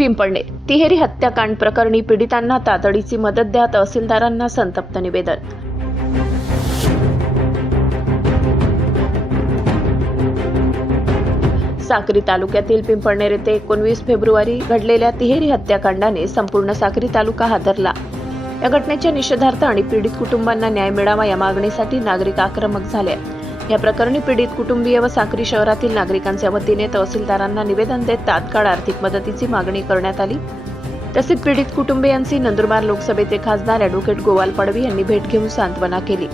पिंपळणे तिहेरी हत्याकांड प्रकरणी पीडितांना तातडीची मदत द्या, तहसीलदारांना संतप्त निवेदन। साक्री तालुक्यातील पिंपळनेर येथे 19 फेब्रुवारी घडलेल्या तिहेरी हत्याकांडाने संपूर्ण साक्री तालुका हादरला। या घटनेच्या निषेधार्थ आणि पीडित कुटुंबांना न्याय मिळावा या मागणीसाठी नागरिक आक्रमक झाले। या प्रकरणी पीडित कुटुंबीय व साक्री शहरातील नागरिकांच्या वतीने तहसीलदारांना निवेदन देत तात्काळ आर्थिक मदतीची मागणी करण्यात आली। तसेच पीडित कुटुंबियांची नंदुरबार लोकसभेचे खासदार ॲडव्होकेट गोवाल पडवी यांनी भेट घेऊन सांत्वना केली।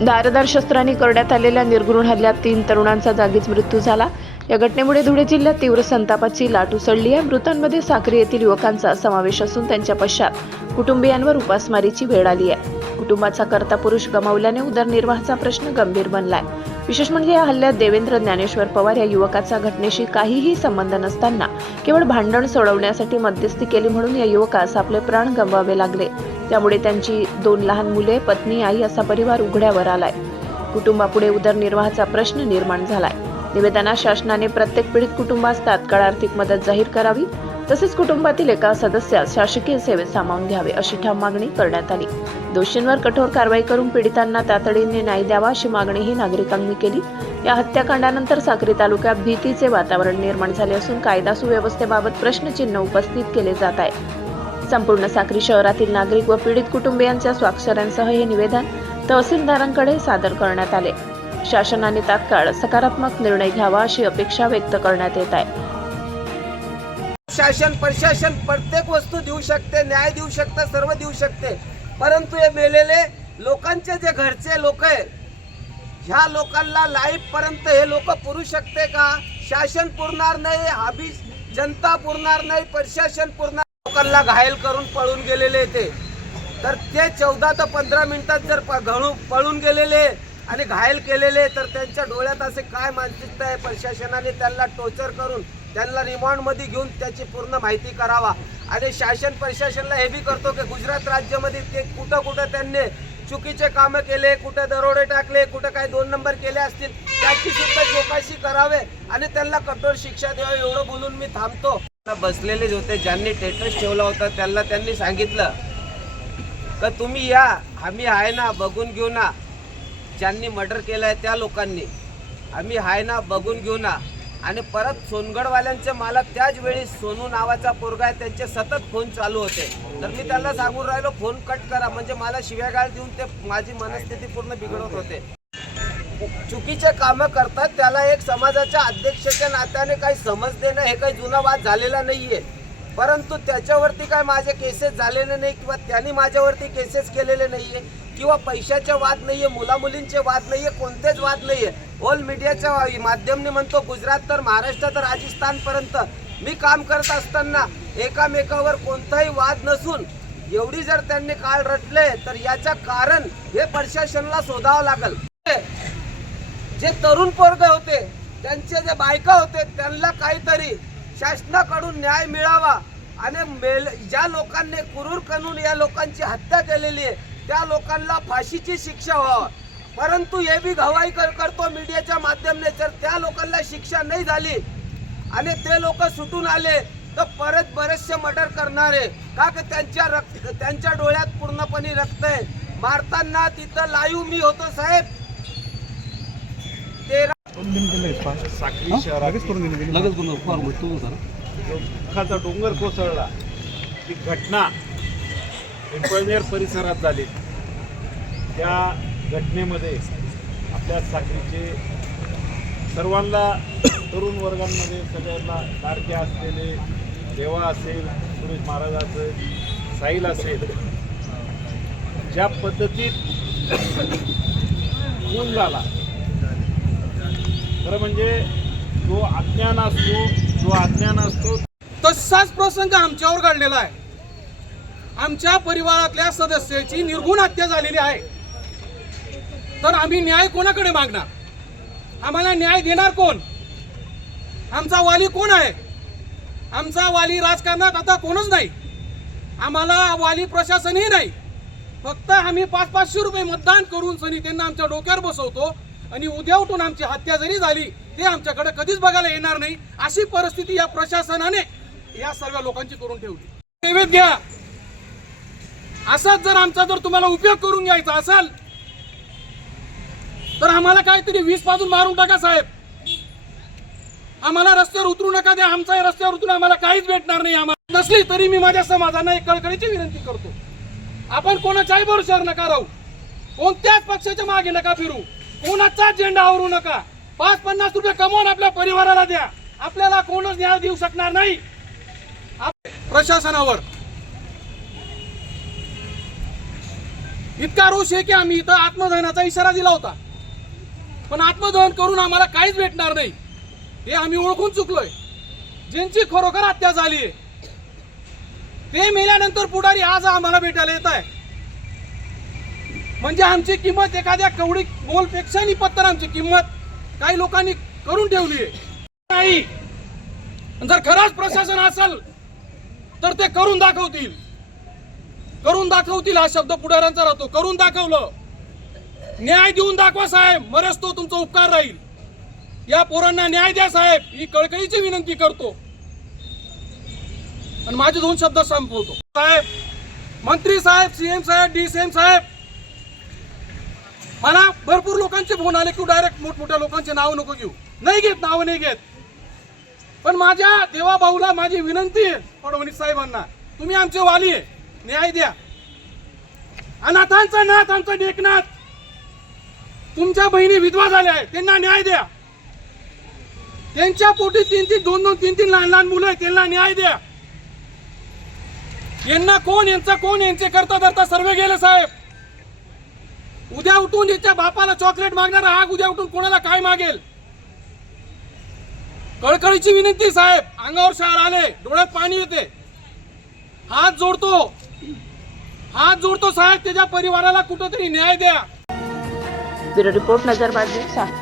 धारदार शस्त्रांनी करण्यात आलेल्या निर्घृण हल्ल्यात 3 तरुणांचा जागीच मृत्यू झाला। या घटनेमुळे धुळे जिल्ह्यात तीव्र संतापाची लाट उसळली आहे। मृतांमध्ये साक्री येथील युवकांचा समावेश असून त्यांच्या पश्चात कुटुंबियांवर उपासमारीची वेळ आली आहे। कुटुंबाचा कर्ता पुरुष गमावल्याने उदरनिर्वाहाचा प्रश्न गंभीर बनलाय। विशेष म्हणजे या हल्ल्यात देवेंद्र ज्ञानेश्वर पवार या युवकाचा घटनेशी काहीही संबंध नसताना केवळ भांडण सोडवण्यासाठी मध्यस्थी केली म्हणून या युवकास आपले प्राण गमवावे लागले। त्यामुळे त्यांची 2 लहान मुले, पत्नी, आई असा परिवार उघड्यावर आलाय। कुटुंबापुढे उदरनिर्वाहाचा प्रश्न निर्माण झालाय। निवेदनात शासनाने प्रत्येक पीडित कुटुंबास तात्काळ आर्थिक मदत जाहीर करावी, तसेच कुटुंबातील एका सदस्यास शासकीय सेवेत सामावून घ्यावे अशी ठाम मागणी करण्यात आली। दोषींवर कठोर कारवाई करून पीडितांना तातडीने न्याय द्यावा अशी मागणीही नागरिकांनी केली। या हत्याकांडानंतर साक्री तालुक्यात भीतीचे वातावरण निर्माण झाले असून कायदा सुव्यवस्थेबाबत प्रश्नचिन्ह उपस्थित केले जात आहे। संपूर्ण साक्री शहरातील नागरिक व पीडित कुटुंबियांच्या स्वाक्षऱ्यांसह हे निवेदन तहसीलदारांकडे सादर करण्यात आले। शासनाने तात्काळ सकारात्मक निर्णय घ्यावा अशी अपेक्षा व्यक्त करण्यात येत आहे। शासन प्रशासन प्रत्येक वस्तू देऊ शकते, न्याय देऊ शकते, सर्व देऊ शकते, परंतु हे मेलेले लोकांचे जे घरचे लोक आहे, ह्या लोकांना लाईफ पर्यंत हे लोक पुरू शकते का? शासन पुरणार नाही, हबी जनता पुरणार नाही, प्रशासन पुरणार। लोकांना घायल करून पळून गेलेले ते, तर ते 14 ते 15 मिनिटात जर पळून गेलेले आणि घायल केलेले, तर त्यांच्या डोळ्यात असे काय मानसिकता आहे? प्रशासनाने त्यांना टॉर्चर करून त्यांना रिमांडमध्ये घेऊन त्याची पूर्ण माहिती करावा। आणि शासन प्रशासनाला हे बी करतो की गुजरात राज्यामध्ये ते कुठं त्यांनी चुकीचे कामं केले, कुठे दरोडे टाकले, कुठे काही 2 नंबर केले असतील, त्याची सुद्धा चौकशी करावे आणि त्यांना कठोर शिक्षा द्यावी। एवढं बोलून मी थांबतो। बसलेले होते ज्यांनी स्टेटस ठेवला होता त्यांनी सांगितलं का तुम्ही या, आम्ही आहे ना, बघून घेऊ ना। ज्यांनी मर्डर केलाय त्या लोकांनी आम्ही आहे ना, बघून घेऊ ना। आणि परत सोनगडवाल्यांचे मला त्याच वेळी सोनू नावाचा पोरगा आहे, त्यांचे सतत फोन चालू होते। तर मी त्यांना सांगून राहिलो फोन कट करा, म्हणजे मला शिव्यागाळ देऊन ते माझी मनस्थिती पूर्ण बिघडवत होते। चुकीचे कामं करतात त्याला एक समाजाच्या अध्यक्षाच्या नात्याने काही समज देणं हे काही जुना वाद झालेला नाहीये, परंतु त्याच्यावरती काय माझे केसेस झालेले नाही किंवा त्यांनी माझ्यावरती केसेस केलेले नाहीये किंवा पैशाचे वाद नाहीये, मुलामुलींचे वाद नाहीये, कोणतेच वाद नाहीये। ऑल मीडियाच्या माध्यमाने म्हणतो गुजरात तर महाराष्ट्र तर राजस्थानपर्यंत मी काम करत असताना एकामेकावर कोणताही वाद नसून एवढी जर त्यांनी काळ रटले, तर याचं कारण हे प्रशासनाला शोधावं लागेल। जे तरुण पोरगे होते, त्यांचे जे बायका होते, त्यांना काहीतरी शासनाकडून न्याय मिळावा आणि ज्या लोकांनी क्रूर करून या लोकांची हत्या केलेली आहे त्या लोकांना फाशीची शिक्षा व्हावी। परंतु हे बी गवाही करतो मीडियाच्या माध्यमाने, जर त्या लोकांना शिक्षा नाही झाली आणि ते लोक सुटून आले तर परत बरेचसे मर्डर करणारे का त्यांच्या डोळ्यात पूर्णपणे रक्त आहे। मारताना तिथं लाईव्ह मी होतो साहेब। साक्री शहरात दुःखाचा डोंगर कोसळला, ती घटना पिंपळनेर परिसरात झाली। त्या घटनेमध्ये आपल्या साक्रीचे सर्वांना, तरुण वर्गांमध्ये सगळ्यांना लाडके असलेले देवा असेल, सुरेश महाराज असेल, साहिल असेल, ज्या पद्धतीत खून झाला, खरं म्हणजे जो अज्ञान असतो तसाच प्रसंग आमच्यावर घडलेला आहे। आमच्या परिवारातल्या सदस्याची निर्घृण हत्या झालेली आहे, तर आम्ही न्याय कोणाकडे मागणार? आम्हाला न्याय देणार कोण? आमचा वाली कोण आहे? आमचा वाली राजकारणात आता कोणच नाही। आम्हाला वाली प्रशासनही नाही। फक्त आम्ही 500-500 रुपये मतदान करून सनितेंना आमच्या डोक्यावर बसवतो आणि उद्या उठून आमची हत्या जरी झाली ते आमच्याकडे कधीच बघायला येणार नाही, अशी परिस्थिती या प्रशासनाने या सर्व लोकांची करून ठेवली. सेवेत घ्या. असाच जर आमचा तुम्हाला उपयोग करून घ्यायचा असेल तर आम्हाला काहीतरी 20 पासून मारून टाका साहेब. आम्हाला रस्त्यावर उतरू नका द्या. आमचा रस्त्यावर उतरून आम्हाला काहीच भेटणार नाही. आम्हाला नसली तरी मी माझ्या समाजाने एक कळकळीची विनंती करतो, आपण कोणाच्याही भरोशावर नका राहू, कोणत्याच पक्षाच्या मागे नका फिरू, कोणाचाच झेंडा आवरू नका. 5-50 रुपये कमवून आपल्या परिवाराला द्या. आपल्याला कोणच न्याय देऊ शकणार नाही. प्रशासनावर इतका रोष आहे की आम्ही इथं आत्मदहनाचा इशारा दिला होता, पण आत्मदहन करून आम्हाला काहीच भेटणार नाही हे आम्ही ओळखून चुकलोय. ज्यांची खरोखर हत्या झाली आहे ते मेल्यानंतर पुढारी आज आम्हाला भेटायला येत आहे. म्हणजे आमची किंमत एखाद्या कवडी बोलपेक्षा निपत्तर आमची किंमत काही लोकांनी करून ठेवली आहे. नाही, जर खरंच प्रशासन असेल तर ते करून दाखवतील. करून दाखवतील हा शब्द पुढाऱ्यांचा राहतो. करून दाखवलं. न्याय देऊन दाखवा साहेब, मरेच तो तुमचा उपकार राहील. या पोरांना न्याय द्या साहेब, ही कळकळीची विनंती करतो. आणि माझे 2 शब्द संपवतो. साहेब, मंत्री साहेब, सीएम साहेब, डीसीएम साहेब, मला भरपूर लोकांचे फोन आले की डायरेक्ट मोठमोठ्या लोकांचे नाव नको घेऊ. नाही घेत, नाव नाही घेत. पण माझ्या देवा भाऊला माझी विनंती आहे, फडणवीस साहेबांना, तुम्ही आमचे वाली आहे, न्याय द्या. अनाथांचा नाथ आमचा एकनाथ, तुमच्या बहिणी विधवा झाल्या आहेत, त्यांना न्याय द्या. त्यांच्या पोटी 2-2, 3-3 लहान लहान मुलं आहेत, त्यांना न्याय द्या. यांना कोण, यांचा कोण, यांचे करता धरता सर्व गेले साहेब. उद्या उठून याच्या बापाला चॉकलेट मागणारा हा उद्या उठून कोणाला काय मागेल. कळकळीची विनंती साहेब, अंगावर शहार आले, डोळ्यात पाणी येते. हात जोडतो साहेब, त्याच्या परिवाराला कुठंतरी न्याय द्या. Bureau report, Nazarbaaz news.